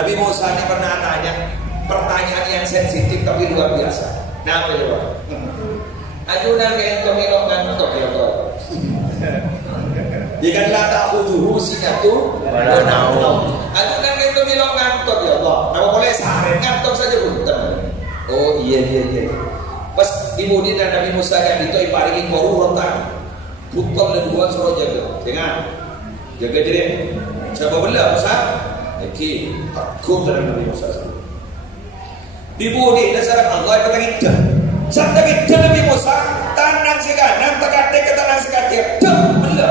Nabi Musa ini pernah tanya pertanyaan yang sensitif tapi luar biasa. Nah, apa jawab? Ajunan kayak tomilok ngantok ya toh. Jika la ta'khudhuhu sinatun wa nawm. Ajunan kayak tomilok ngantok ya toh. Nama boleh sehari ngantok saja punten. Oh iya. Pas ibu dina Nabi Musa yang itu iparingi koru rontang. Putol dan dua suruh jaga. Jangan jaga diri. Siapa bela Musa? Iki takut dengan Nabi Musa. Ibu dina sarang Allah yang petang dah. Sampai kita Nabi Musa tanang sekarang tak ke tanang sekarang dah bela.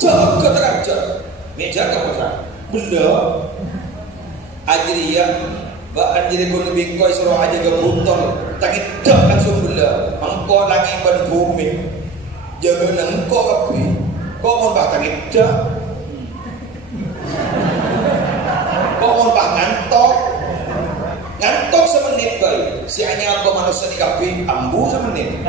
Jaga tangan jaga. Meja Musa. Bela. Ajriya. Ba anjir ko lebih koi suruh aja ke butol. Tak kita langsung bela. Engkau lagi pada bumi. Jangan engkau kapi. Kau mau bah tak kita. Kau mau bah ngantok. Ngantok semenit kali. Si hanya apa manusia di kapi ambu semenit.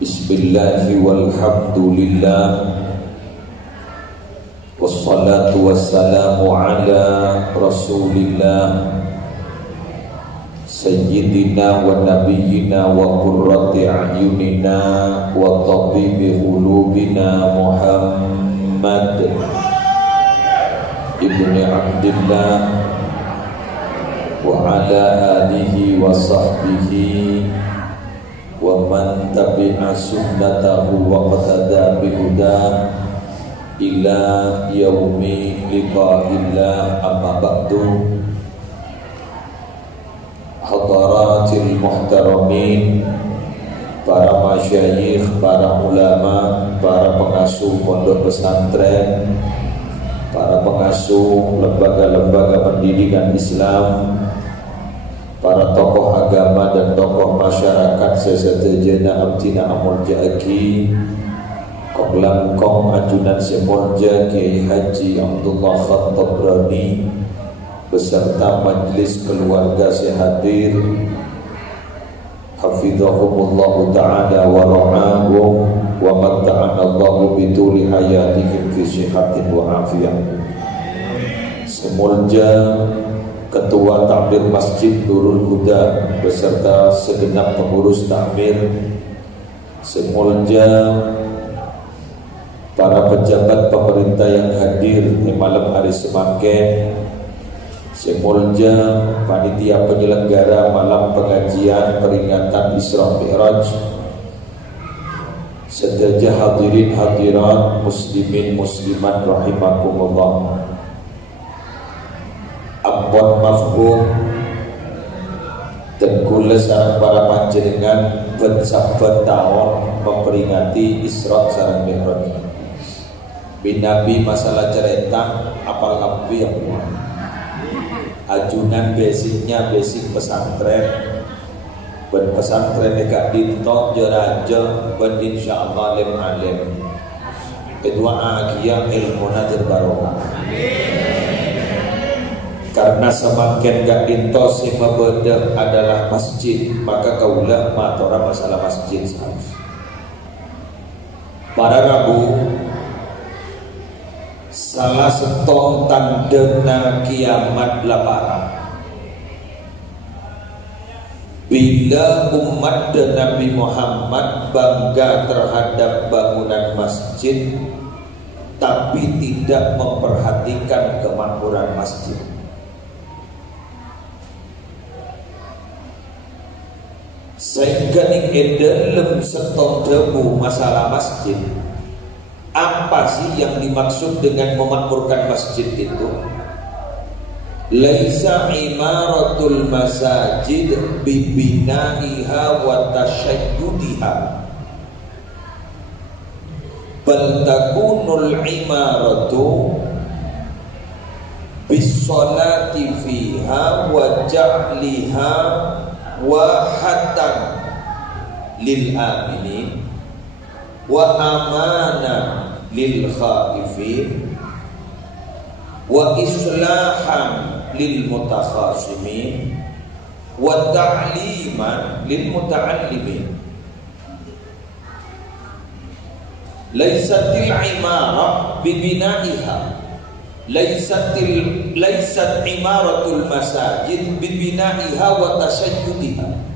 Bismillahi walhamdulillah. Wassalatu wassalamu ala rasulillah Sayyidina wa nabiyyina wa qurrati a'yunina wa tabibi qulubina Muhammad ibni Abdillah wa ala alihi wa sahbihi wa man tabi'a sunnatahu wa qatada bihuda ila yaumi liqa'illah, amma ba'du. Hadaratil muhtaramin, para masyayikh, para ulama, para pengasuh pondok pesantren, para pengasuh lembaga-lembaga pendidikan Islam, para tokoh agama dan tokoh masyarakat sesetejana abdina amul jaki Konglang kong ajunan semolja Kiai Haji Abdullah Khattab Rani beserta majlis keluarga sehadir, hafizahumullahu ta'ala wa ra'ahum wa matta'anallahu bituli hayatihim fi sihatin wa afiyah. Semolja Ketua Takmir Masjid Nurul Huda beserta segenap pengurus takmir, semolja para pejabat pemerintah yang hadir di malam hari semakin, semolja panitia penyelenggara malam pengajian peringatan Isra Mi'raj, sedaya hadirin hadirat muslimin muslimat rahimakumullah. Ampun mafhum dan kula sareng para panjenengan ben-saben taun memperingati Isra sareng Mi'raj. Binabi masalah cerita apal lampi yang ajunan basicnya basic pesantren, ben pesantren dekat dintok jeraja ben insyaallah alim. Kedua agia ilmu nadir barokah. Karena semakin gak dintos yang membeda adalah masjid, maka kaulah matora masalah masjid harus. Pada Rabu salah setong tandena kiamat lapara. Bila umat dan Nabi Muhammad bangga terhadap bangunan masjid, tapi tidak memperhatikan kemakmuran masjid. Sehingga ning dalam setong debu masalah masjid. Apa sih yang dimaksud dengan memakmurkan masjid itu? Laisa imaratul masajid bibina'iha wa tasyayyudiha, bal takunul imaratu bis-sholati fiha wa ja'liha wahatan lil aminin wa amana lil khaifin wa islahan lil mutakhasimin wa ta'liman lil muta'allimin. Laisatil imara bibina'iha, laisat imaratul masajid bibina'iha wa tasyayyudiha.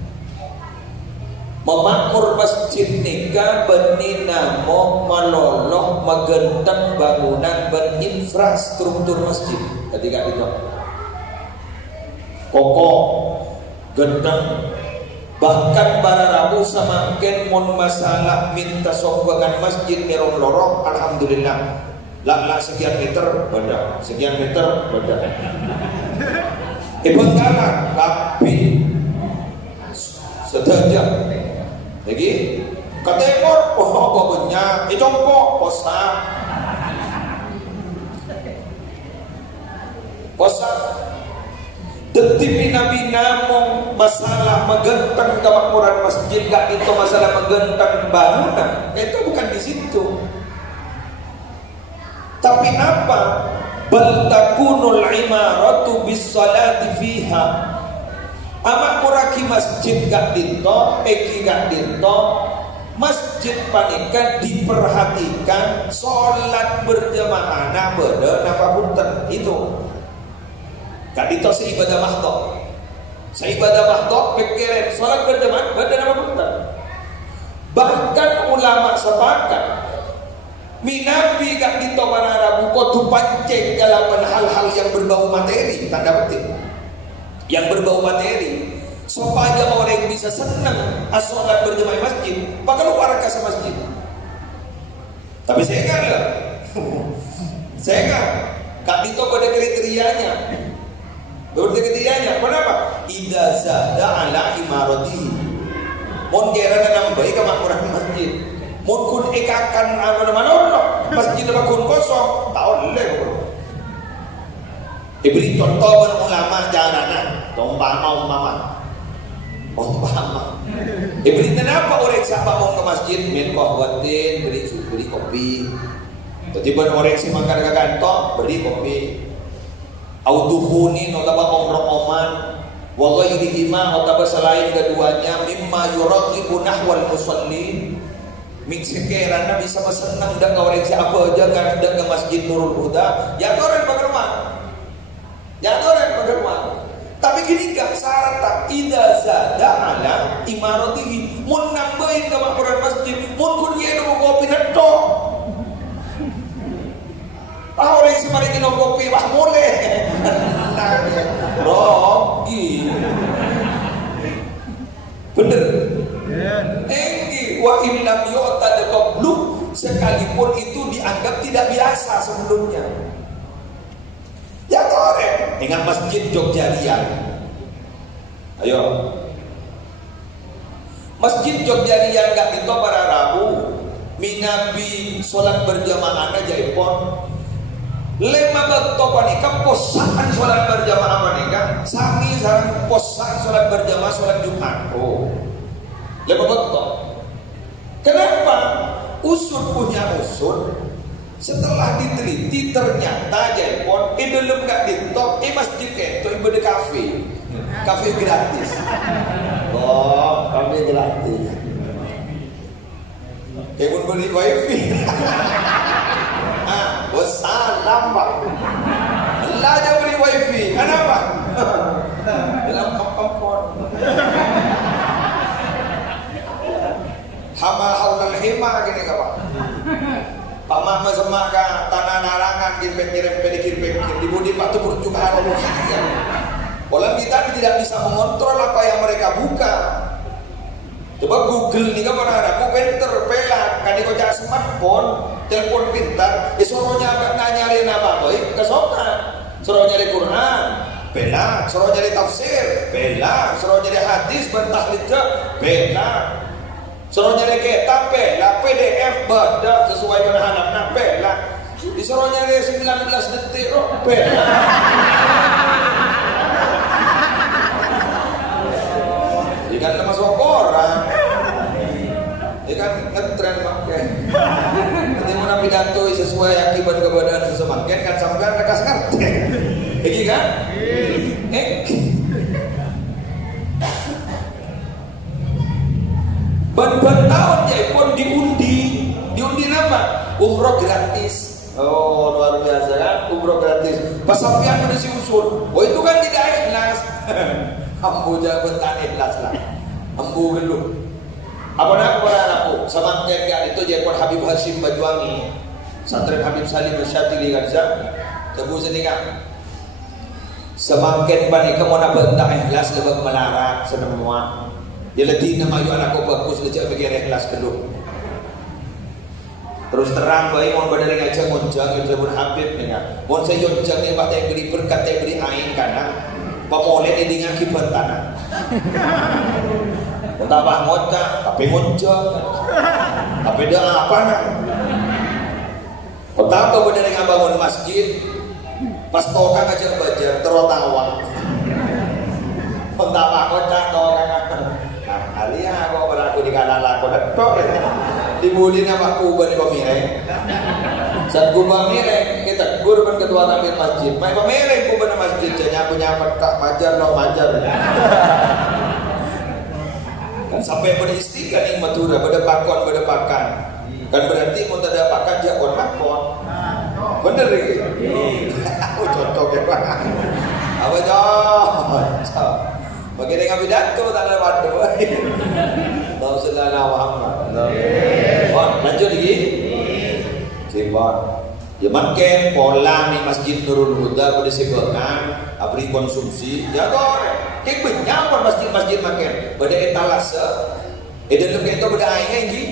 Memakmur masjid nikah beni namo maloloh magenteng bangunan berinfrastruktur masjid. Ketika itu kokoh genteng, bahkan para rabu semakin mon masalah minta sumbangan masjid nirong lorong, alhamdulillah lah sekian meter badak, sekian meter badak. Ibentaran rapi setajam. Lagi katemor pokoknya itu posa detik nabi namong masalah megentang kemakmuran masjid gak itu masalah megentang bangunan, itu bukan di situ. Tapi apa? Bal takunul imaratu bis salati fiha. Amat muraki masjid gak dinto, eki gak dinto, masjid panika diperhatikan sholat berjamaah na beda napa punten itu. Gak dinto seibadah mahdoh. Seibadah mahdoh pikirin sholat berjamaah beda napa punten. Bahkan ulama sepakat minabi gak dinto para rabu kotu pancing dalam hal-hal yang berbau materi, tanda petik. Yang berbau materi, supaya orang bisa senang sholat berjamaah masjid, maka keluar ke masjid. Tapi saya enggak lah, saya enggak. Kak Dito pada kriterianya, kenapa? Idza zada ala imarati, mon gerana nambah kemakmuran masjid, mon kun ekakan mana masjid bakun kosong, tahu leh. Diberi contoh ulama jalanan, umpama. Diberi kenapa orang siapa mau ke masjid, min kohwatin, beri kopi. Tiba-tiba orang si makan ke kantor, beri kopi. Autuhunin, otaba omrong-oman, wa ghairihima, otaba selain keduanya, mimma yuraqibu nahwal musallin. Miksekerana bisa senang dan orang siapa aja kan dan ke masjid Nurul Huda, ya orang bagaimana? Tapi gini gak syarat tak idza zada ala imaratihi, mun nambahin kemakmuran masjid, mun kun ye no kopi netto. Orang yang semari minum kopi wah boleh. Rogi. Bener. Enggi wa in lam yu'tad qablu, sekalipun itu dianggap tidak biasa sebelumnya. Ya korek, ingat masjid Jogja Rian. Ayo, masjid Jogja Rian gak itu para rabu, minabi sholat berjamaah aja ipon. Lema beto panika posaan sholat berjamaah panika, sami sarang posaan sholat berjamaah sholat Jumat. Oh, lema beto. Kenapa? Usul punya usul. Setelah diteliti ternyata jaipon belum gak ditok masjid itu ibadah kafe gratis. Oh, kafe gratis. Kayak beli wifi. Wassalam pak. Allah aja beli wifi. Kenapa? Dalam kampung. Hama haulal hima gini kapan? Pak Mama semak tanah narangan kirim di budi Pak tuh berjuang ya. Orang kita tidak bisa mengontrol apa yang mereka buka. Coba Google nih kan aku pinter pelan kan dikocak smartphone, telepon pintar, suruhnya nyari nama boy kesokan, suruh nyari Quran, bela, suruh nyari tafsir, bela, suruh nyari hadis bentahlid, bela. Suruh nyari kitab bela, PDF beda sesuai dengan anak bela. Disuruh nyari 19 detik bela. Ikan termasuk orang. Ikan ngetren pakai. Nanti mana pidato sesuai akibat keberadaan sesemakin kan sampai mereka ngerti. Begini kan? Ben tahunnya pun diundi apa? Umroh gratis. Oh luar biasa kan, umroh gratis. Pas sampean udah usul, oh itu kan tidak ikhlas. Ambu jangan tak ikhlas lah. Ambu dulu. Apa nak aku sama kayak itu Jepun Habib Hashim Bajwangi, Santren Habib Salim Syatili Gaza, tebu seningan. Semakin banyak kamu nak bentak ikhlas lebih melarat semua. Dia letih nama yu anakku bagus lecak bagi ikhlas dulu. Terus terang baik mau badari ngajak monjang Jepun Habib dengan. Mau saya jonjang ni pak yang beri berkat yang beri ain kana. Pemoleh ni dengan kibar tanah. Tambah ngocak, tapi monjang. Tapi dia apa nak? Tambah badari ngabangun masjid. Pas kau kan ajar bajar terotawang. Tambah ngocak kau kan. Alia kau berlaku di kanan laku detok. Dibulin sama kubah di pemireng. Saat kubah mireng, kita kurban ketua takmir masjid. Main pemireng kubah di masjid, jadinya punya kak majar no majar. Kan sampai pada istiqah nih Madura, pada pakan. Kan berarti mau tidak pakan jakon makon. Bener gitu. Oh contoh ya pak. Apa jauh? Bagi dengan pidato tak ada waktu. Tahu selana Muhammad. Lanjut lagi. Cibon. Ya makan pola ni Masjid Nurul Huda pada sebagian abri konsumsi. Ya kor. Kek banyak masjid makan. Pada etalase. Dalam itu pada airnya ini.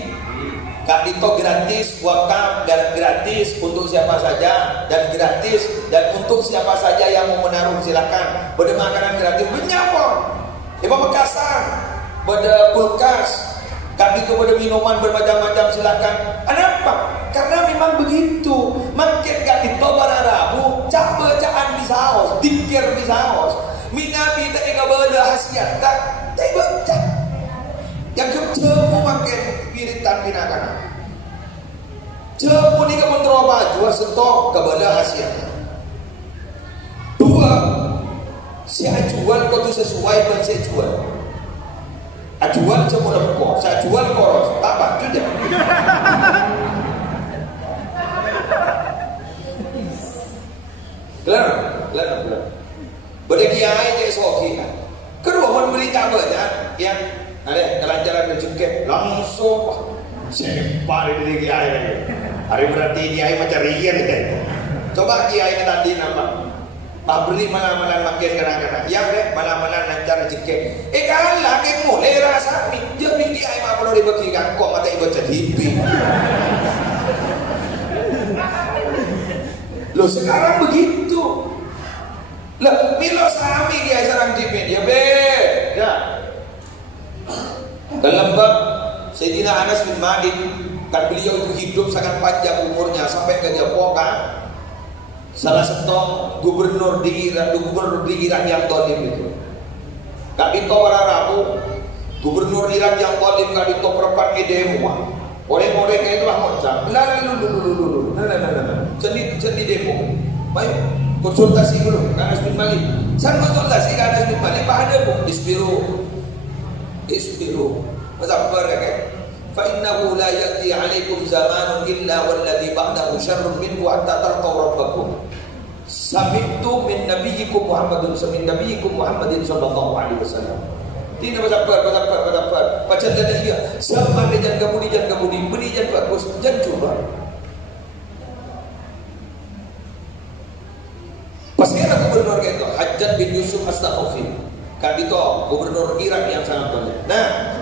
Kak Dito gratis, wakaf dan gratis untuk siapa saja dan gratis dan untuk siapa saja yang mau menaruh silakan. Pada makanan gratis banyak kok. Ibu Makassar, pada kulkas, Kak Dito pada minuman bermacam-macam silakan. Kenapa? Karena memang begitu. Makin Kak Dito bararamu, cak bacaan di saos, dikir di saos. Minabi tak eka beda hasiat tak baca. Yang kecemu makin piritan binakan. Cemu ni kementerian baju setok kepada hasil. Dua, saya jual kau tu sesuai dengan saya jual. Jual cemu lepok, saya jual koros, apa tu je. Kelar. Benda kiai je soki. Kedua memberi kabar ya. Ada kelancaran berjungkit langsung sempar ini kiai. Hari berarti kiai macam rian itu. Coba kiai tadi nama. Pak beri malam-malam makin kadang-kadang. Yang deh malam-malam lancar jungkit. Kalah ke mulai rasa ni. Jadi kiai mah perlu dibagikan kok mata ibu jadi. Loh sekarang begitu. Lah milo sami kiai sarang jipin ya beda. Dalam bab Sayyidina Anas bin Malik, kan beliau itu hidup sangat panjang umurnya sampai ke Japoka. Salah satu gubernur di Irak yang tolim itu. Kak Dito Wararabu, gubernur Irak yang tolim Kak Dito perempat ke demo. Orang-orang itu lah macam, lalu, cendi demo. Baik, konsultasi dulu Kak Anas bin Malik. Saya konsultasi Kak Anas bin Malik, Pak ada bu, Isbiru Mazafar kan fa innahu la yati alaikum zamanun illa walladhi ba'dahu syarrun minhu hatta talqaw rabbakum sami'tu min nabiyyikum Muhammadin sallallahu alaihi wasallam. Tidak Mazafar baca dan dia sama dengan kamu beri jangan bagus jangan coba pasti ada gubernur itu Hajjaj bin Yusuf As-Saqafi. Kak Dito, gubernur Irak yang sangat banyak. Nah,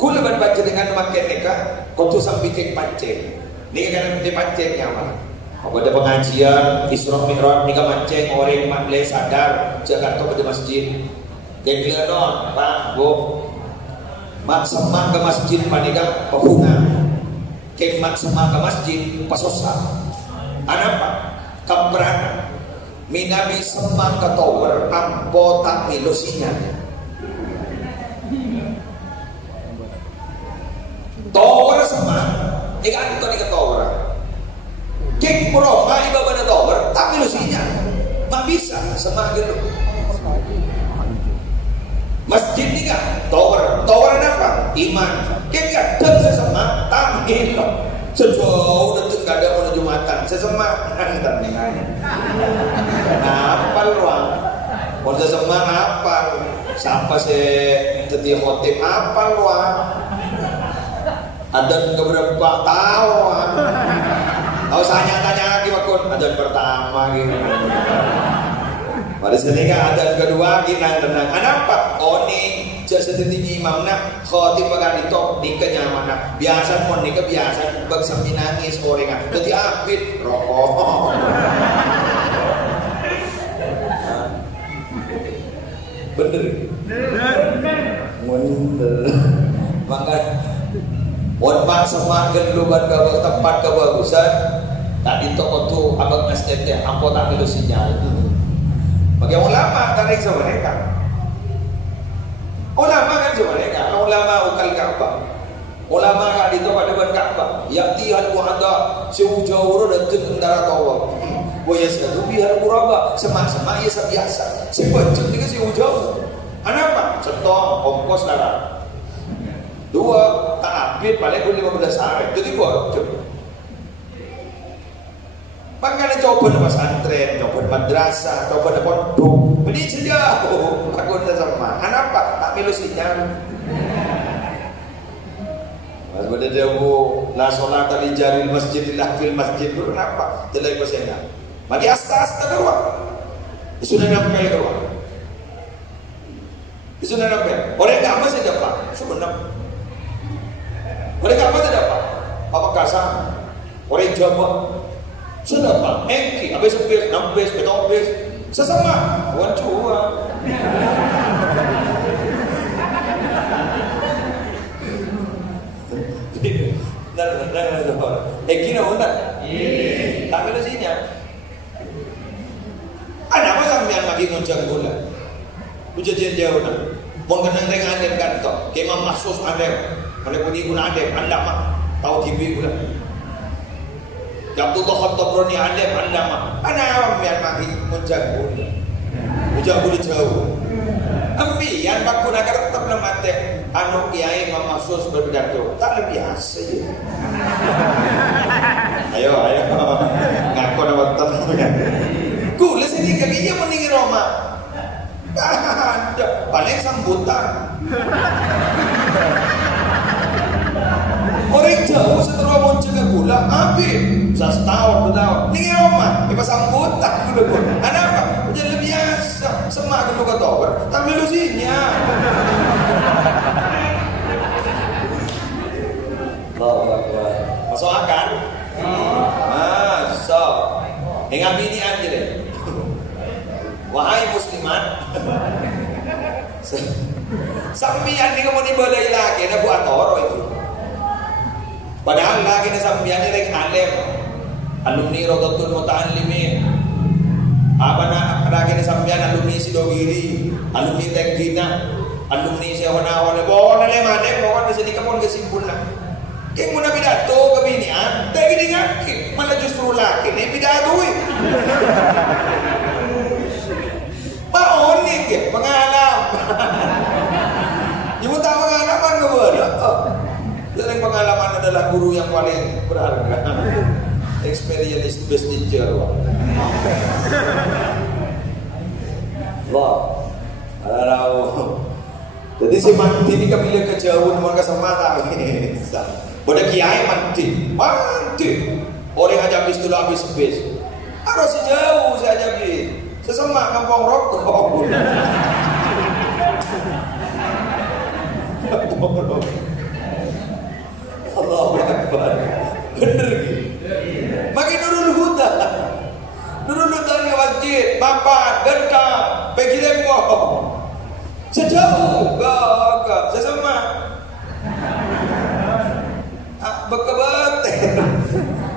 kula baca dengan makin neka, kau tu sampai kek pancing. Ni kan di pancing nyaman. Pada pengajian Isra Mi'raj ni mancing orang maklai sadar Jakarta pada masjid. Dia bilang non, Pak, Bu, mak semak ke masjid panika pahunga. Kek mak semak ke masjid pasosa. Apa? Kamprana. Minabi semak ke tower ampo tak milosinya. Tower semak, ikan itu ke tower. Kek pro mai bawa pada tower tak milosinya. Mak bisa semak gitu. Masjid ni kan tower apa? Iman. Kayak kadang sesama tampil sejauh detik gak ada mau Jumatan sesama apa ruang mau sesama apa siapa sih tadi khotib apa ruang ada beberapa tahun tahu saya tanya lagi makun ada pertama gitu pada sini kan ada kedua kita tenang apa oh nih jasa tinggi imam nak khotib bagan itu nikahnya mana biasa pun nikah biasa bag sambil nangis orang kan jadi apit rokok bener maka buat paksa makan luban ke tempat kebagusan tak di toko tu abang nasihatnya ampo tak ada sinyal bagi ulama tarik sama mereka ulama kan sama mereka ulama ukal Ka'bah ulama kan di toko depan Ka'bah yaktihan muhadda sejauh datang kendara kawal boya satu biar muraba semak-semak ya biasa sebancuk dengan sejauh apa? Setong, ongkos darah dua, tak habis paling pun 15 hari jadi bocor makanya coba di pesantren, coba di madrasah, coba di pondok ini sejauh aku udah sama apa? Tak milu sinyal mas pada jauh la sholat ali jaril masjidillah fil masjid itu kenapa? Jelai pesennya bagi asta-asta keluar sudah nyampe keluar sudah nyampe orang agama saja pak sebenarnya mereka apa tidak pak? Apa kasar? Orang Jawa sudah pak? Engki, habis sepes, 6 bes, betong bes, sesama, kawan cua. Engki nak undang? Tak ada sinya. Ada apa sampean lagi nguncang gula? Ujian jauh nak. Mau kenang dengan adem kan toh? Kemam masus adem. Kalau pergi guna adem, anda mah tahu TV guna. Jam tu toh broni adem, anda mah. Anda awam yang lagi nguncang gula. Nguncang gula jauh. Ambi yang bak guna tetap lemate. Anu kiai mamasus berpidato, tak lebih biasa je. Ayo, ngaku nama teman. Gula sini kaginya meninggi Roma. Ada paling sambutan. Orang jauh setelah muncul ke gula, habis setahun 2 tahun. Ini Roma, ini sambutan gula pun. Ada apa? Jadi biasa. Semak dulu ke tower, tapi lusinya. Masuk akal? Masuk. Dengan bini aja deh. Wahai muslimat, sambian ni kamu dibalai lagi, nak buat toro itu. Padahal lagi ni sambian ni rek alim, alumni Rodatul Muta'allimin. Apa nak lagi ni sambian alumni Sidogiri, alumni Tekdina, alumni Sehonawan. Bawa nale mana? Bawa nasi di kampung kesimpulan. Keng muna pidato kabinian, tak gini ngaki, malah justru laki ni pidato. Unik ya, pengalaman. Ibu tahu pengalaman ke mana? Jadi pengalaman adalah guru yang paling berharga. Experience is the best teacher. Wah, jadi si mati ni kabila kejauhan mereka sama tak ini. Pada kiai mati. Orang aja habis tu habis. Harus sejauh saja habis. Sesama kampung rokok. Allahu Akbar. Bener gitu. Makin Nurul Huda. Nurul Huda ni masjid, papan, gendang, pergi tembok. Sejauh, gagak, sesama.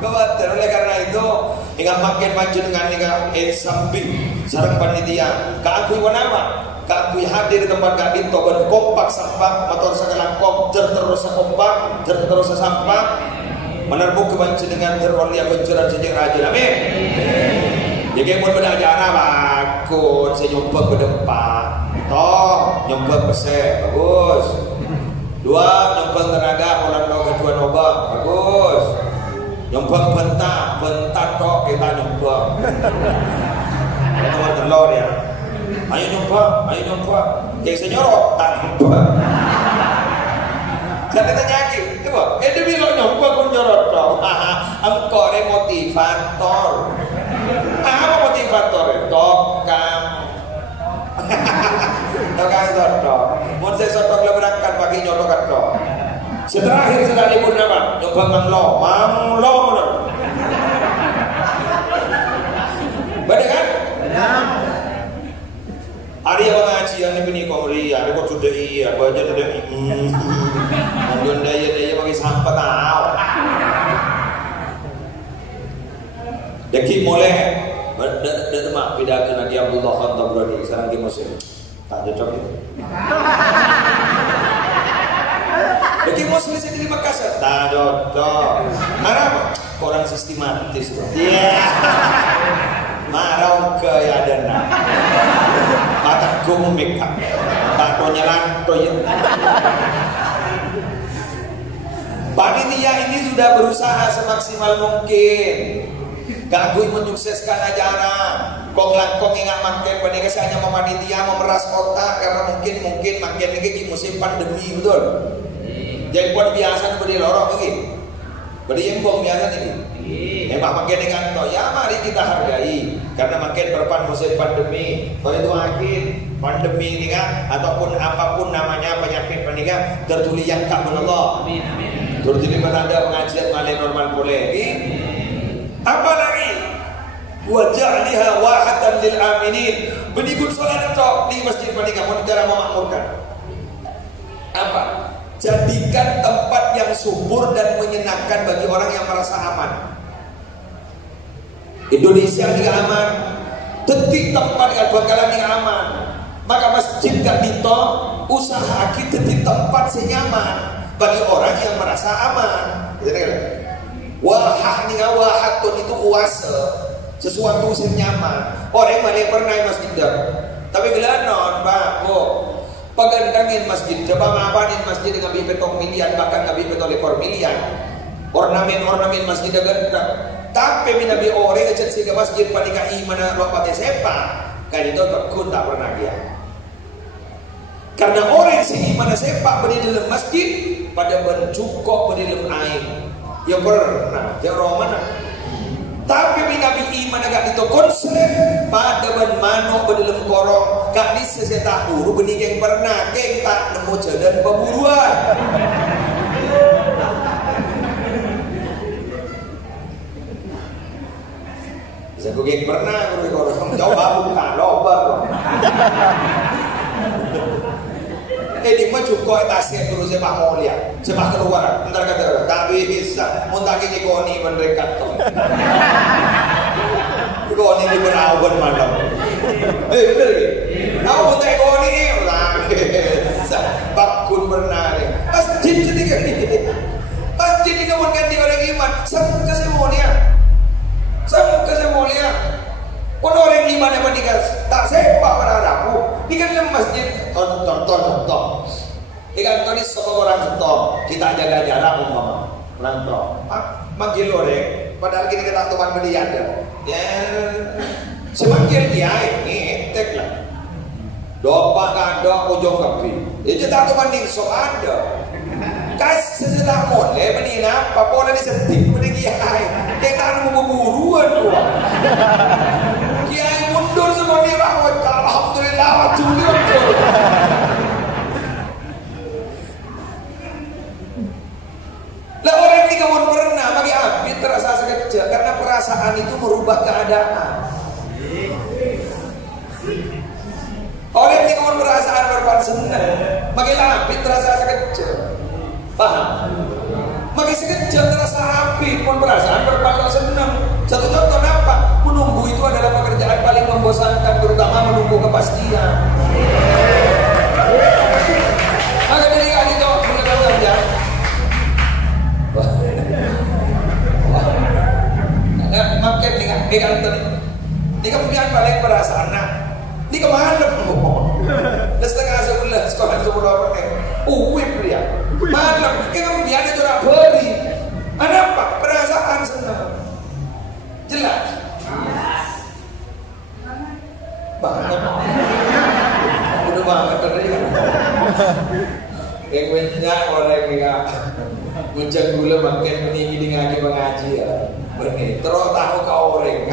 Kebatin oleh karena itu hingga makin maju dengan hingga samping sarang panitia keakui wanama keakui hadir di tempat kadin toban kompak sampah motor sakalang terus kompak terus sampah menerbuk kebanci dengan terwali yang bencuran sejak rajin amin jadi mau belajar bakun saya nyoba ke depan toh nyoba pesek bagus 2 nyombang tenaga pulang do kedua nobang bagus. Nyombang bentar tok kita nyombang. Teman telur ya. Ayo nyombang. Yang senyorok tak nyombang. Jadi tanyaki, coba. Dia bilang nyombang pun nyorot tok. Engkau motivator. Apa motivator? Tokang. Tokang sotok. Mun saya sotok le berangkat pagi nyotokan tok. Terakhir sudah libur apa? Nyoba manglo bener. Bener kan? Benar. Hari yang pengajian ini kok ria, hari kok sudah iya, baca sudah mungkin daya bagi sampah tahu. Jadi mulai mak pidato Nabi Abdullah Khantabrani sekarang di musim tak cocok itu. Jadi muslim di Makassar tak cocok. Marah orang sistematis. Iya. Marah ke ya dana. Mata gomik tak tonyalan toy. Panitia ini sudah berusaha semaksimal mungkin. Gagui menyukseskan ajaran. Kong langkong ingat makin pada hanya memanitia memeras otak karena mungkin makin lagi di musim pandemi betul. Jadi pun biasa beri lorong lagi. Beri yang biasa ini. Memang makin dengan to ya mari kita hargai karena makin berpan musim pandemi. Kalau itu makin pandemi ini kan ataupun apapun namanya penyakit penikah tertulis yang tak menolak. Amin. Tertulis ada pengajian malih normal boleh. Apalagi waja'liha wahatan lil aminin. Benikun salat tok di masjid pernikahan pun cara memakmurkan. Apa? Jadikan tempat yang subur dan menyenangkan bagi orang yang merasa aman. Indonesia juga aman. Tetik tempat yang bakalan yang aman. Maka masjid gak dito usaha kita tetik tempat senyaman bagi orang yang merasa aman. Wahah nih wahatun itu uasa sesuatu yang nyaman. Orang mana pernah masjid dah. Tapi gelanon pak, pagandangin masjid, coba ngapain masjid dengan bipetong milian bahkan nggak bipet oleh milian. Ornamen masjid ganda. Tapi minabi orang ngecek sih ke masjid panika iman lo pakai sepa, kan itu tekun tak pernah dia. Karena orang sih iman sepa berdiri dalam masjid pada bercukok berdiri dalam air. Ya pernah, ya roman. Tapi binabi iman agak itu konsep pada ban mano berdalam korong gak bisa saya tak buru benih yang pernah geng tak nemu jalan pemburuan. Bisa gue geng pernah gue korong coba buka lobar. Di mah cukup tasnya terus sepak mulia, sepak keluar. Ntar kata tak bisa, muntah kini koni mendekat tuh. Koni di berawan malam. Bener gitu. Aku muntah koni ulang. Bakun bernari. Masjid ketika ini, masjid ini kawan ganti orang iman. Sampai semuanya, sampai semuanya. Pun orang iman yang menikah tak sepak pada aku. Ini kan dalam masjid contoh. Ikan tadi semua orang contoh kita jaga jarak umpama contoh. Manggil orang, padahal kita teman berdiada. Ya, semakin dia ini tek lah. Dopak ada ujung kapi. Itu tak teman ning so ada. Kas sesudah mulai menina, papola disentik mending kiai. Kita mau buruan tuh. Kiai mundur semua ni rahmat. Alhamdulillah wajib. Lah orang ini kawan pernah bagi abid terasa sekejap karena perasaan itu merubah keadaan. Orang ini kawan perasaan berpan senang, bagi abid terasa sekejap. Paham? Bagi sekejap terasa abid pun perasaan berpan senang. Satu contoh apa? Menunggu itu adalah pekerjaan paling membosankan, terutama menunggu kepastian. Maka dari kali itu mengenal saja. Makin dengan ini kemudian balik perasaan. Ini kemana? Setengah sebulan sekolah sebulan apa? Uwip dia. Malam ya. Yang banyak orang yang muncul gula makin meninggi ngaji mengaji ya. Benih terus tahu kau orang.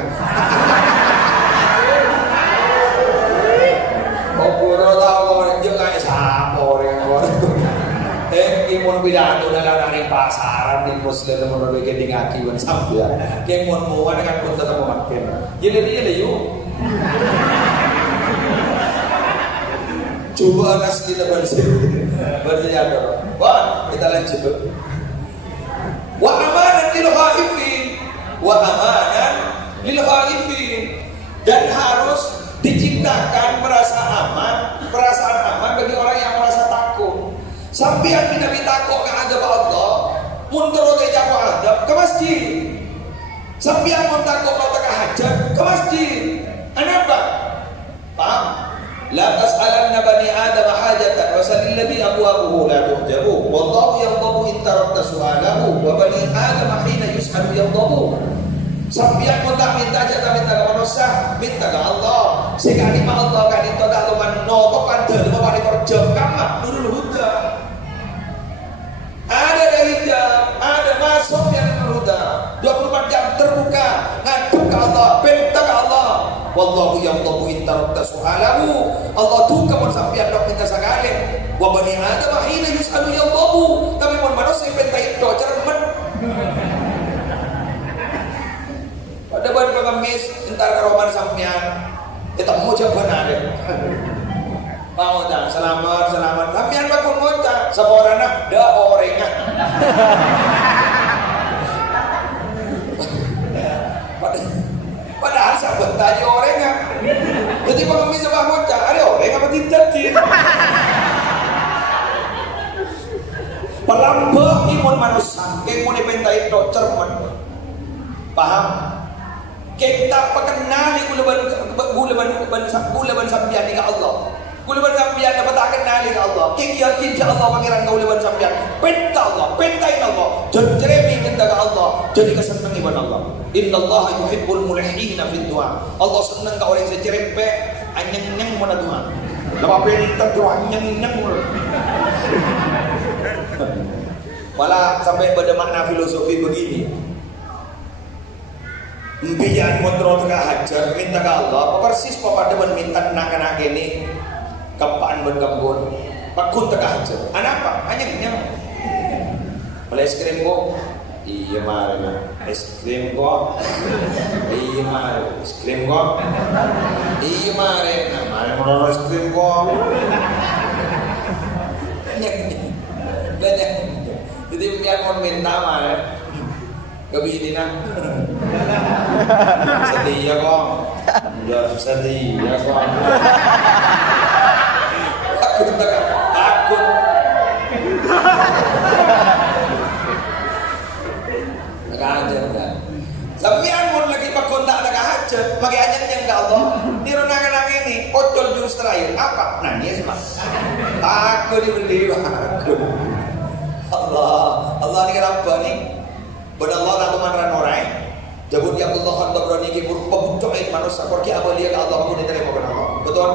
Kau pura tahu kau orang juga kayak siapa orang. Imun pidato na lang ng pasaran din Muslim na mga bigyan ng akiwan sambil kaya muan dengan pun tetap memakai jadi yuk coba anas kita berjaga wah kita lanjut wa amanan lil khaifin dan harus diciptakan perasaan aman bagi orang yang merasa takut. Sampian kita ditakut ke adab Allah, muntero ke jago adab ke masjid. Sampian mun takut mau ke hajat ke masjid. Kenapa? Paham? La tas'alanna bani Adam hajatan wa salil ladhi abwabuhu la tuhjabu. Wallahu yaghdhabu in tarakta su'alahu wa bani Adam hina yus'alu yaghdhabu. Sampian mun tak minta jatah minta ke manusia, minta ke Allah. Sekali ma Allah kan itu tak luman notokan dari balik kerja kamu nurul huda. Ada dari jam, ada masuk yang berhuda 24 jam terbuka ngadep ke Allah, bentak ke Allah. Wallahu yaghdhabu in tarakta su'alahu. Allah tuh kamu sampean dok minta sekali. Wa bani Adam hina yus'alu yaghdhabu. Tapi mun manusia bentak itu cermet. Pada ban pengemis entar karoman sampean ketemu jawaban ada. Mau tak selamat sampean bakal ngocak saborana da orengan. Padahal sahabat tanya orengan. Jadi pengemis apa ngocak ada orang apa tidak sih? Pelambak imun manusia yang mau dipentai dokter paham? Kita perkenali gulaban sampian dengan Allah. Gulaban sampian dapat tak kenali dengan Allah. Kita yakin Allah pangeran gulaban sampian. Penta Allah, pentain Allah. Jeremi minta ke Allah. Jadi kesenang iban Allah. Innallaha yuhibbul mulihina fid du'a. Allah senang ke orang yang cerempe anyeng-nyeng mana doa. Lama pintar doa anyeng-nyeng. Malah sampai pada makna filosofi begini. Biar kontrol ke hajar minta ke Allah persis pada minta nak ini kapan berkembun pakun tengah hajar anak apa hanya oleh es krim kok iya mari es krim kok iya mari es krim kok iya mari mau es krim kok banyak jadi biar mau minta mari Gabini na. Sedih ya kok. Udah sedih ya kok. Takut. Nggak kan. Sampean mun lagi pakontak nak hajat, pakai hajat yang ke Allah. Di renangan ini, ocol jurus terakhir apa? Nangis mas. Takut dibeli aku. Allah ni kenapa ni? Pada Allah nak teman orang, jabut yang Allah hendak berani kibur pembucok itu manusia. Pergi apa dia ke Allah kamu diterima pada Allah. Betul?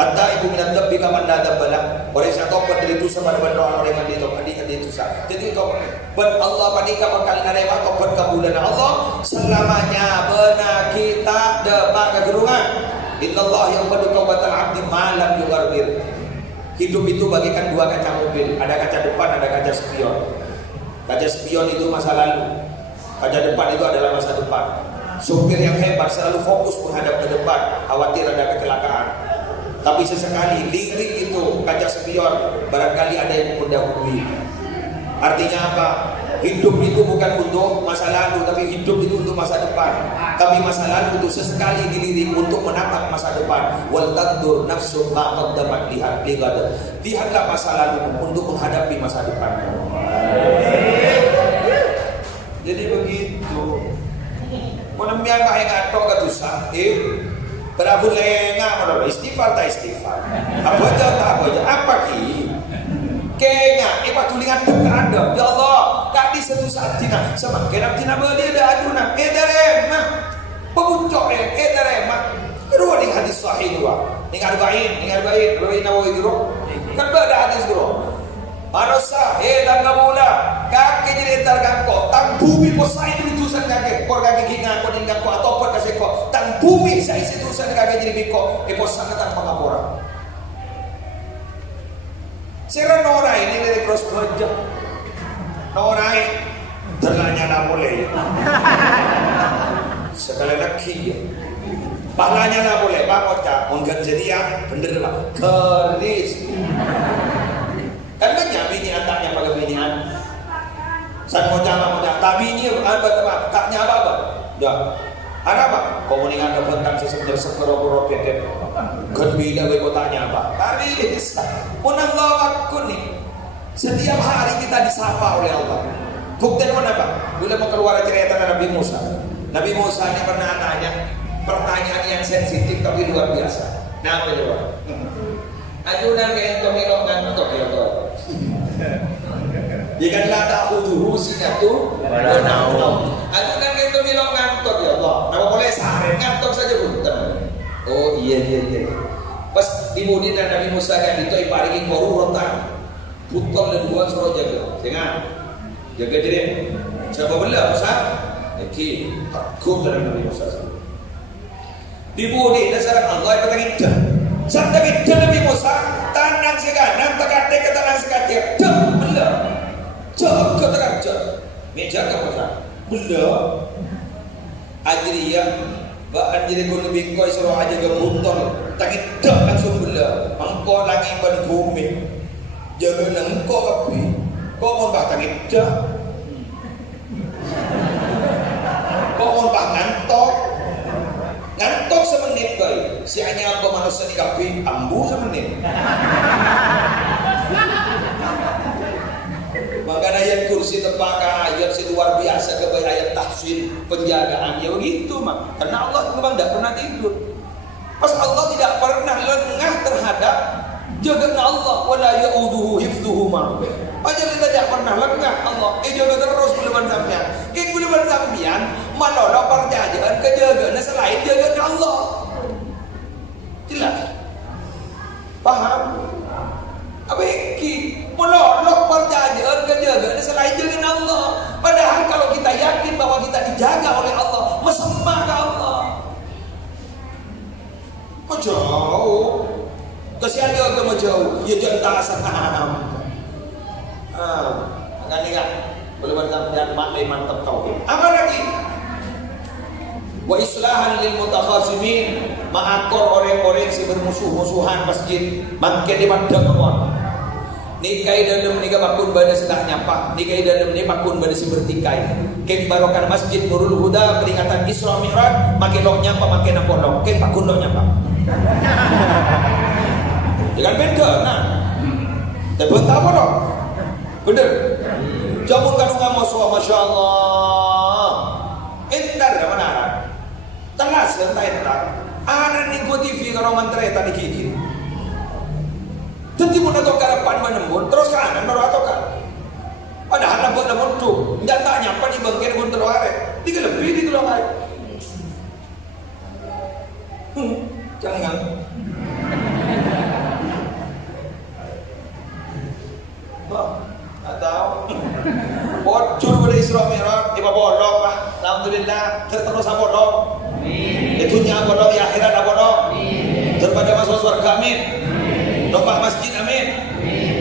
Hatta ibu minat dabbi kaman nadab bala. Orang yang tahu pada itu sama dengan orang yang mandi itu sah. Jadi kau ber Allah panika bakal nerima kau berkabulan Allah selamanya benar kita dapat kegerungan. Innallaha yaqbalu taubatal 'abdi ma lam yughargir. Hidup itu bagaikan dua kaca mobil, ada kaca depan, ada kaca spion. Kaca spion itu masa lalu, kaca depan itu adalah masa depan. Supir yang hebat selalu fokus menghadap ke depan, khawatir ada kecelakaan. Tapi sesekali lirik itu kaca spion, barangkali ada yang mendahului. Artinya apa? Hidup itu bukan untuk masa lalu, tapi hidup itu untuk masa depan. Tapi masa lalu itu sesekali dilirik untuk menatap masa depan. Wal taqdur nafsu ma qaddamat lihat. Lihatlah masa lalu untuk menghadapi masa depan. Jadi begitu. Menembiang kaya ngatok katusan, berapa lengah menurut istighfar tak istighfar. Apa aja tak apa aja. Apa ki? Kayaknya, patulingan terkadang. Ya Allah, tak disentuh saat tina. Sama kena tina beli ada adunan. Terema, penguncok terema. Kedua di hadis sahih dua. Ningarbain Nawawi guru. Kan ada hadis guru. Manusia, tangga mula, kaki jadi entar gangko, tang bumi posai itu tulisan kaki, kor kaki kinga ko ning gangko atau apa kasih ko, tang bumi saya isi tulisan kaki jadi biko, posan tang pangapora. Sira norai ini dari cross kerja, norai terlanya nak boleh, sekali lagi ya, pahalanya nak boleh, pak kocak, mungkin jadi ya bener lah, keris. Kan banyak bini antaknya pada binian. Saya mau jangan tak bini apa taknya apa? Dah. Ada apa? Kau mendingan ke bentang sesejar sekero petet. Kan bila kau tanya apa? Tapi menang lawaku nih. Setiap hari kita disapa oleh Allah. Bukti mana apa? Bila mau keluar cerita Nabi Musa. Nabi Musa ini pernah tanya pertanyaan yang sensitif tapi luar biasa. Nah apa jawab? Ajunan kayak tomilok ngantok ya toh. Jika lata uduhu singatu wanau. Ajunan kayak tomilok ngantok ya toh. Nama boleh sehari ngantok saja punten. Oh iya. Pas dimudin Nabi Musa kan itu iparingi koru rotan. Putol dan buat suruh jaga. Jangan jaga diri. Coba bela Musa. Iki takut dengan Nabi Musa. Dimudin dasar Allah yang bertanya. Sampai kita Nabi Musa tanang sekarang tegak ke tanang sekarang jam belum jam ke tegak jam meja ke Musa belum ajriya ba anjiri kun bingkoi suruh aja ke butol tapi dak langsung belum engkau lagi pada bumi jangan engkau kapi kau mau bah tapi dak kau mau bah ngantok semenit kali si hanya apa manusia di kafe ambu semenit maka ayat kursi tepakan ayat si luar biasa kebaik ayat tahsin penjagaan ya begitu mah karena Allah memang tidak pernah tidur pas Allah tidak pernah lengah terhadap jagaan Allah wala yauduhu hifdhuhuma aja kita tidak pernah lengah Allah jaga terus kuluban sampean kuluban sampean malah perjanjian kejagaan selain jagaan Allah jelas paham apa iki melolok perjanjian kejagaan selain jagaan Allah padahal kalau kita yakin bahwa kita dijaga oleh Allah mesembah ke Allah kok jauh kesian dia agama jauh ya jangan sanam kan kan boleh bertambah makna mantap tauhid apa lagi wa islahan lil mutakhasimin ma'akor orang-orang si bermusuh-musuhan masjid makin di madang kemon nikai dan menikah bakun pada setah nyapa nikai dan menikah bakun pada si bertikai ken barokan masjid Nurul Huda peringatan Isra Mi'raj makin lok nyapa makin napolok ken bakun lok nyapa jangan beda nah tebet apa dong bener jamun kadungan musuh Masya Allah entar ya mana telas entar ada nih gua TV kalau mantre tadi gigi tentu mau nato karapan menembun terus kanan baru atau kan padahal nabut namun tuh nyatanya apa di bangkir pun terlalu tiga lebih di terlalu jangan atau bocor pada Isra Mi'raj di bolong lah alhamdulillah terus bolong itu nya bolong di akhirat bolong terpada masuk surga amin numpak masjid amin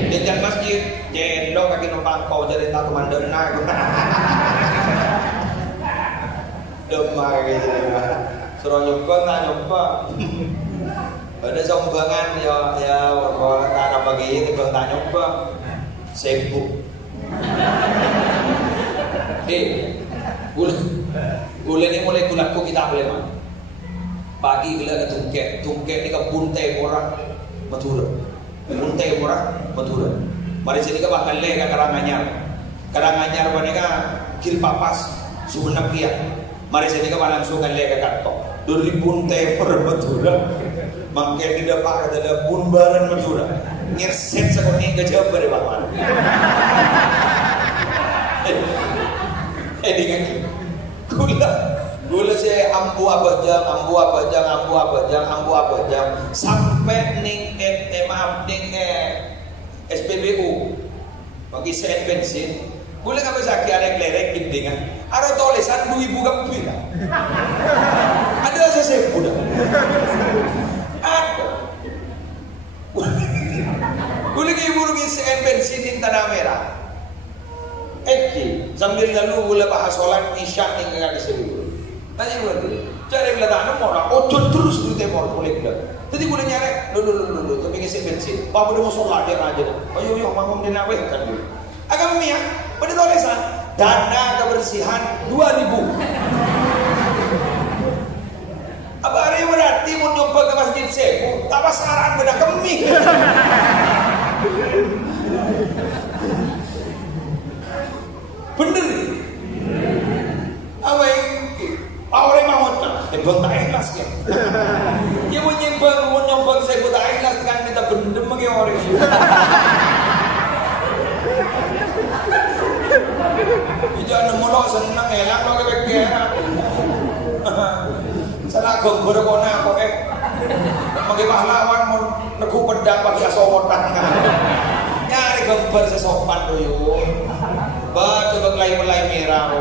jajan masjid jendok kaki numpang kau jadi tak mandena demar gitu suruh nyoba nggak nyoba ada sombangan ya kalau tak bagi itu tak nyoba sibuk bulan ini mulai kulaku kita boleh mah pagi gila ke tungkek ni ke buntai orang Madura buntai orang Madura mari sini ke bakal le ke Karanganyar mereka kiri papas subenak dia mari sini ke langsung kan le ke kantor dari buntai orang Madura makin tidak pakai adalah bunbaran Madura ngirset sekoni ke Jawa dari bawah dengan Gula saya ambu abajang sampai ning SPBU bagi sen bensin. Gula nggak bisa kira lerek gindingan. Ada tulisan 2.000 lebih lah. Ada saya budak. Ada. Gula ibu sen bensin di Tanah Merah. Sambil lalu gula bahas sholat isya ning nggak disebut. Tanya gue lagi, cari belakang orang, ojon terus di temor boleh bilang. Tadi gue nyari, lu, tapi ngisi bensin. Pak udah mau sholat dia aja, ayo mangum dia nawe kan dulu. Agak mia, pada tulisan dana kebersihan 2.000. Apa hari berarti mau nyoba ke masjid Sebu, tak pasaran beda kemih. Bener, apa yang orang mau nyembang tak ikhlas kan? Dia mau nyembang saya tak ikhlas kan kita bendem bagi orang. Jangan mau senang enak lo kebekera. Salah gonggur kona kok bagi pahlawan mau neku pedang bagi asowotan kan? Nyari gambar sesopan doyo. Baca belai merah.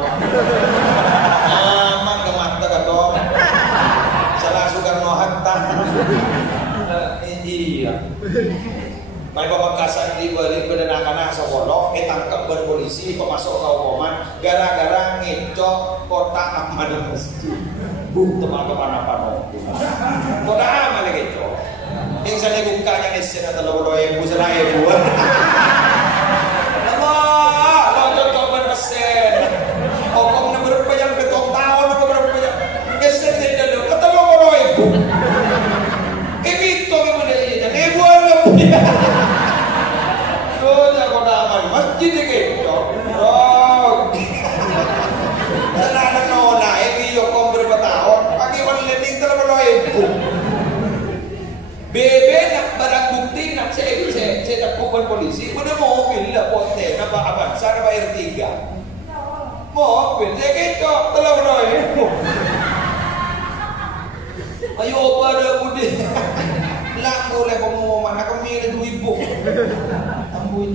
Aman ke mata katong. Salah Soekarno Hatta. Iya. May pamagkasan di balik benenakan sa kolok, tangkap berpolisi pemasok kaupoman gara-gara ngecok kota aman masjid. Teman kemana-mana. Kota aman ngecok. Yang saya bukanya nesen atau lo-lo bu sana bu. Okong na berapa yang ketong tahun na berapa yang nesen din dalo ketemu orang ibu. Ibito yang menjadi dan ibu ang punya. So jago naman masjid gitu. Oh. Sana na ibu okong berapa tahun pagi wanleting talaga orang ibu. Bebe nak barang bukti nak saya takupan polisi. Udah mobil lah ponte na ba avanza na ba R3. Mobil, saya kecok, telah menaik. Ayo pada budi. Lang boleh pengumuman, aku milih 2.000. Ambuin,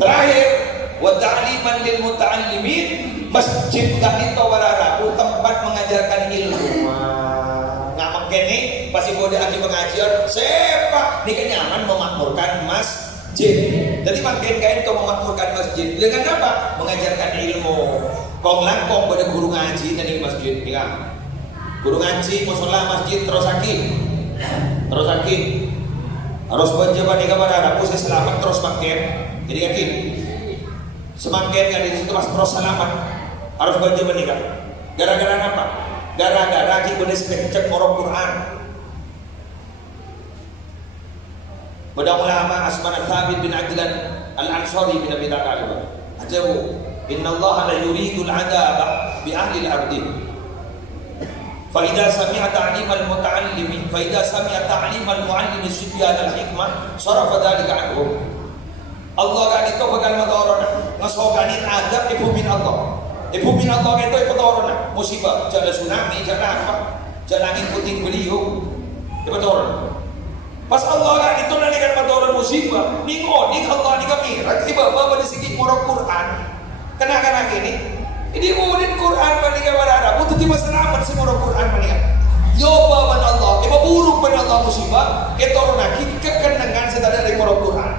Terakhir, wa ta'liman lil muta'allimin, masjid kanito wararaku tempat mengajarkan ilmu. Kene pasti boleh lagi pengajian sepak ini kenyaman memakmurkan masjid. Jadi makin kain kau memakmurkan masjid dengan apa? Mengajarkan ilmu. Kong langkong pada guru ngaji di masjid bilang guru ngaji musola masjid terus sakit harus berjawab di kamar aku saya selamat terus makin jadi yakin semakin yang di situ mas terus selamat harus berjawab nikah gara-gara apa? Gara-gara kita boleh cek orang Quran. Pada ulama Asman Thabit bin Adlan Al-Ansari bin Abi Talib. Ajabu, inna Allah la yuridul adaba bi ahli al-ardi. Fa idza sami'a ta'lim al-muta'allimi, fa idza sami'a ta'lim al-mu'allimi sibyan al-hikmah, sarafa dhalika anhum. Allah kan itu bakal madorona, ngasoganin adab ibu bin Allah. Ibu bin Allah itu ipatoron musibah, jangan tsunami, jangan apa, jangan angin puting beliung, ipatoron. Pas Allah kan itu nanti kan patoron musibah, ningoning Allah di kami, tiba-tiba pada segi murah Quran, kena gini, ini murid Quran pada ada, untuk tiba selamat semua Quran pada. Yo bawa Allah, ibu buruk pada Allah musibah, itoron lagi kekenangan setelah dari murah Quran.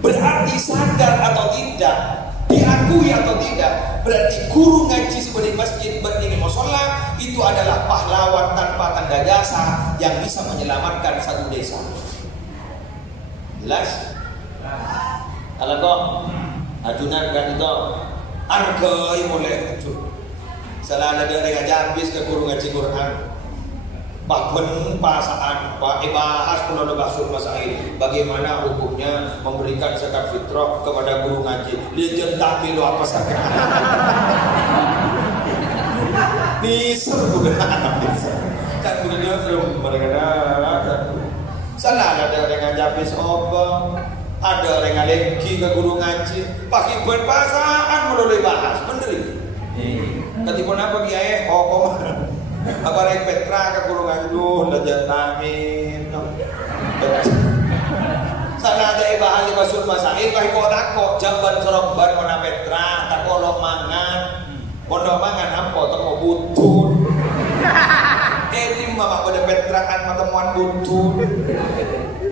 Berarti sadar atau tidak? Diakui atau tidak, berarti guru ngaji sebagai masjid berdiri musola itu adalah pahlawan tanpa tanda jasa yang bisa menyelamatkan satu desa. Jelas? Kalau kok ajunan kan itu argai mulai salah ada yang habis ke guru ngaji Quran. Bahkan pasaan bahas kalau bahsul masail bagaimana hukumnya memberikan zakat fitrah kepada guru ngaji lihat tak pilu apa saja nisar bukan kan udah belum mereka salah ada yang habis apa Ada orang lagi ke guru ngaji, pakai buat pasaan mulai bahas, bener itu. Ketipun apa kiai? Oh, apa rek Petra ke guru ngaji, lajat tamin. Sana ada bahas di masul masail, pakai kotak kok, jamban sorok bar kona Petra, tak kolok mangan, pondok mangan apa, tak mau butun. Ini mama pada Petra kan temuan butun.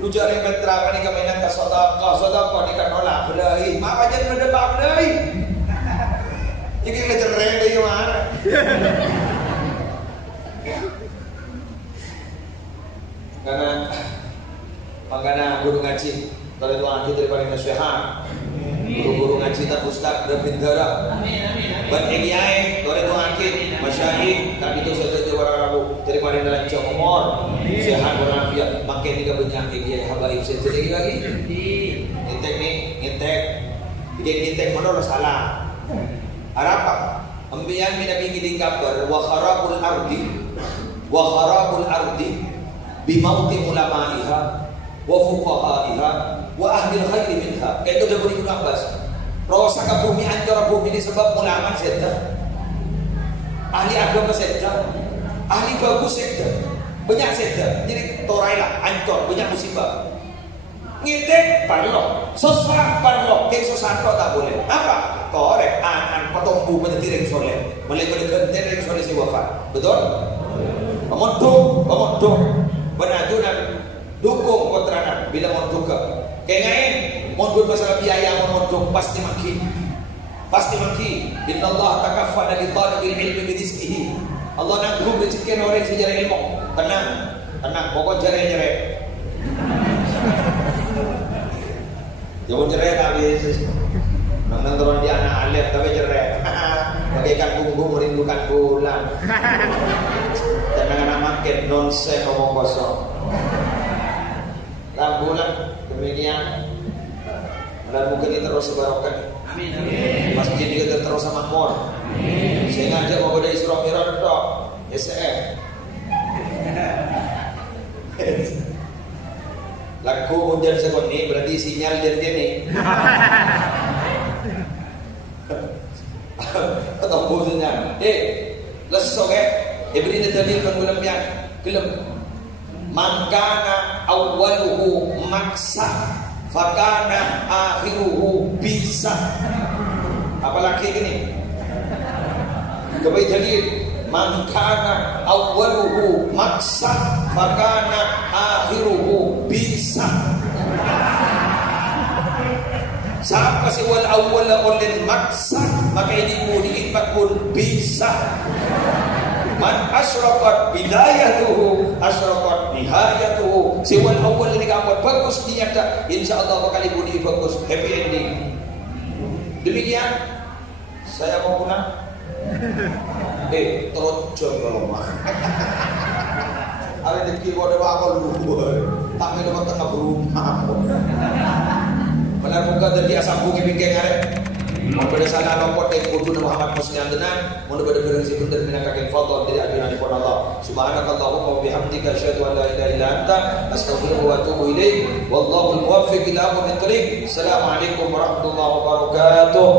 Lu jari Petra kan ikan mainan ke sodako ikan nolak belai. Mak aja berdebak belai. Ini lecereng dari mana? Karena guru ngaji, kalau itu lanjut daripada nasihat. Guru-guru ngaji tak ustaz dan bintara. Ban kiai, kalau itu ngakit, masyayikh, kan itu saja orang Rabu daripada dalam umur. Sehat walafiat, makin tiga banyak kiai habaib sedikit lagi. Ngintek nih, ngintek. Bikin ngintek mana salah. Apa? Ambiyan minabi giling kabar wa kharabul ardi bimauti ulamaiha wa fuqahaiha wa ahli khairi minha. Itu udah beri Abbas. Rosak bumi hancur bumi ini sebab ulama sedang. Ahli agama sedang. Ahli bagus sedang. Banyak sedang. Jadi torailah hancur, banyak musibah. Ngitek parlo, sosrak parlo, kayak sosanto tak boleh. Apa? Korek, anak patombu menyetir yang soleh, mulai bergenten yang soleh si wafat. Betul? Pemodong, penajunan, dukung kontranan bila montuka. Kayak ngain, mondok masalah biaya mondok pasti maki. Inna Allah takaffana li talibil ilmi bi rizqihi. Allah nanggung rezeki orang sejarah ilmu. Tenang, pokok jere. Jangan cerai habis. Nang turun di anak alif tapi cerai. Bagaikan bumbu merindukan bulan. Jangan anak makin nonsen ngomong kosong. Bulan demikian. Dan mungkin ini terus sebarokan. Amin. Masjid kita terus makmur. Amin. Sehingga aja mau pada Isra Mi'raj tok. SE. Lagu hujan sekoni berarti sinyal dari ini. Ketemu sinyal. Lesok beri dalil penggunaannya film. Mangkana awwaluhu maksa, fakana akhiruhu bisa. Apalagi ini? Kebaik dalil. Mangkana awwaluhu maksa, fakana akhiruhu bisa. Siapa si wal awwal oleh maksa, maka ini diikmat pun bisa. Man asyraqat bidayatuhu asyraqat nihayatuhu. Si wal awwal ini kamu bagus niatnya, insyaallah bakal ibu di bagus happy ending. Demikian saya mau pulang. Terjun kalau mah. Ada di kiri ada bakal dulu. Tapi dapat tengah berumah. Benar buka dari asam bungi pinggir arek. Mau pada sana lopot dari kudu Muhammad Muslim tenan. Mau pada berang si bener minakakin fadl dari ajunan pun Allah. Subhanakallahumma wa bihamdika asyhadu an la ilaha illa anta astaghfiruka wa atubu ilaik. Wallahu muwaffiq ila aqwamit thoriq. Assalamualaikum warahmatullahi wabarakatuh.